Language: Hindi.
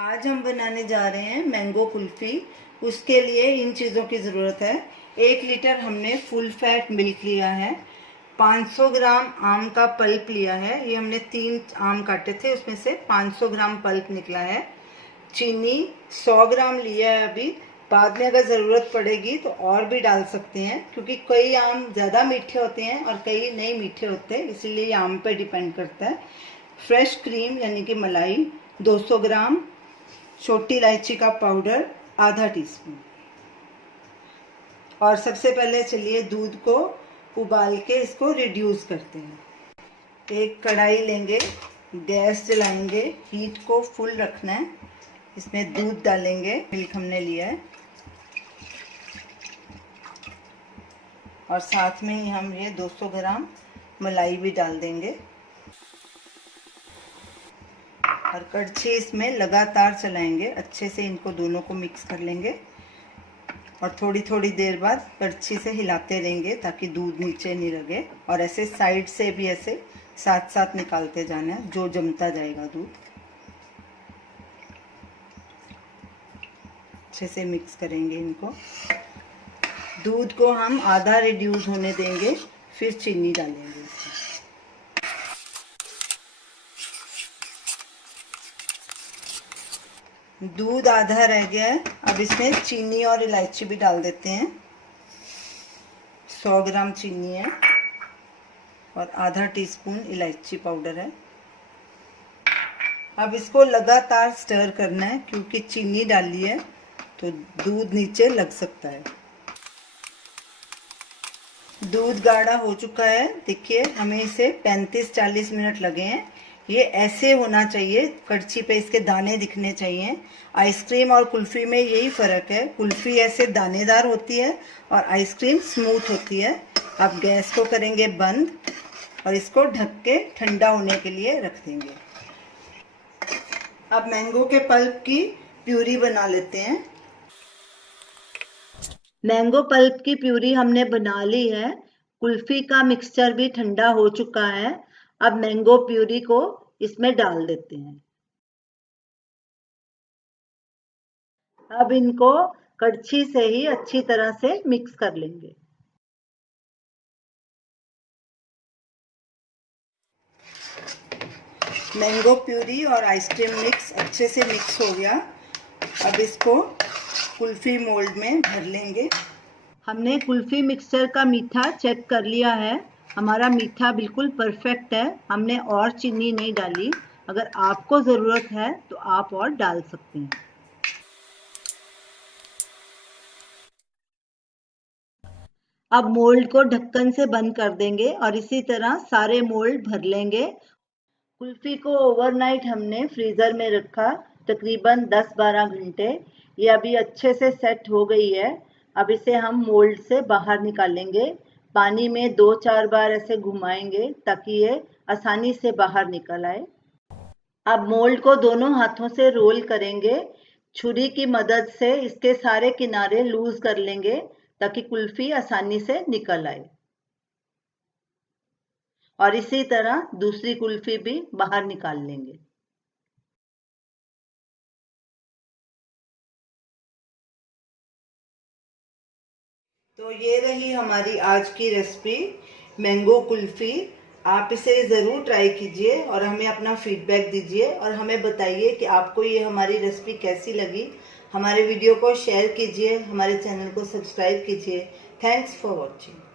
आज हम बनाने जा रहे हैं मैंगो कुल्फी। उसके लिए इन चीज़ों की ज़रूरत है। 1 लीटर हमने फुल फैट मिल्क लिया है। 500 ग्राम आम का पल्प लिया है। ये हमने 3 आम काटे थे, उसमें से 500 ग्राम पल्प निकला है। चीनी 100 ग्राम लिया है। अभी बाद में अगर ज़रूरत पड़ेगी तो और भी डाल सकते हैं, क्योंकि कई आम ज़्यादा मीठे होते हैं और कई नहीं मीठे होते, इसीलिए आम पे डिपेंड करता है। फ्रेश क्रीम यानी कि मलाई 200 ग्राम, छोटी इलायची का पाउडर आधा टीस्पून। और सबसे पहले चलिए दूध को उबाल के इसको रिड्यूस करते हैं। एक कढ़ाई लेंगे, गैस जलाएंगे, हीट को फुल रखना है। इसमें दूध डालेंगे, मिल्क हमने लिया है, और साथ में ही हम ये 200 ग्राम मलाई भी डाल देंगे। और कड़छी इसमें लगातार चलाएंगे, अच्छे से इनको दोनों को मिक्स कर लेंगे। और थोड़ी थोड़ी देर बाद कड़छी से हिलाते रहेंगे ताकि दूध नीचे नहीं लगे। और ऐसे साइड से भी ऐसे साथ साथ निकालते जाना है, जो जमता जाएगा दूध। अच्छे से मिक्स करेंगे इनको। दूध को हम आधा रिड्यूस होने देंगे, फिर चीनी डालेंगे इसमें। दूध आधा रह गया है, अब इसमें चीनी और इलायची भी डाल देते हैं। 100 ग्राम चीनी है और आधा टीस्पून इलायची पाउडर है। अब इसको लगातार स्टर करना है, क्योंकि चीनी डाली है तो दूध नीचे लग सकता है। दूध गाढ़ा हो चुका है, देखिए हमें इसे 35-40 मिनट लगे हैं। ये ऐसे होना चाहिए, कड़छी पे इसके दाने दिखने चाहिए। आइसक्रीम और कुल्फी में यही फ़र्क है, कुल्फी ऐसे दानेदार होती है और आइसक्रीम स्मूथ होती है। अब गैस को करेंगे बंद और इसको ढक के ठंडा होने के लिए रख देंगे। अब मैंगो के पल्प की प्यूरी बना लेते हैं। मैंगो पल्प की प्यूरी हमने बना ली है। कुल्फी का मिक्सचर भी ठंडा हो चुका है। अब मैंगो प्यूरी को इसमें डाल देते हैं। अब इनको कड़छी से ही अच्छी तरह से मिक्स कर लेंगे। मैंगो प्यूरी और आइसक्रीम मिक्स अच्छे से मिक्स हो गया। अब इसको कुल्फी मोल्ड में भर लेंगे। हमने कुल्फी मिक्सचर का मीठा चेक कर लिया है। हमारा मीठा बिल्कुल परफेक्ट है, हमने और चीनी नहीं डाली। अगर आपको ज़रूरत है तो आप और डाल सकते हैं। अब मोल्ड को ढक्कन से बंद कर देंगे और इसी तरह सारे मोल्ड भर लेंगे। कुल्फी को ओवरनाइट हमने फ्रीज़र में रखा, तकरीबन 10-12 घंटे। ये अभी अच्छे से सेट हो गई है। अब इसे हम मोल्ड से बाहर निकालेंगे। पानी में 2-4 बार ऐसे घुमाएंगे ताकि ये आसानी से बाहर निकल आए। अब मोल्ड को दोनों हाथों से रोल करेंगे। छुरी की मदद से इसके सारे किनारे लूज कर लेंगे ताकि कुल्फी आसानी से निकल आए। और इसी तरह दूसरी कुल्फी भी बाहर निकाल लेंगे। तो ये रही हमारी आज की रेसिपी मैंगो कुल्फी। आप इसे ज़रूर ट्राई कीजिए और हमें अपना फीडबैक दीजिए और हमें बताइए कि आपको ये हमारी रेसिपी कैसी लगी। हमारे वीडियो को शेयर कीजिए, हमारे चैनल को सब्सक्राइब कीजिए। Thanks for watching.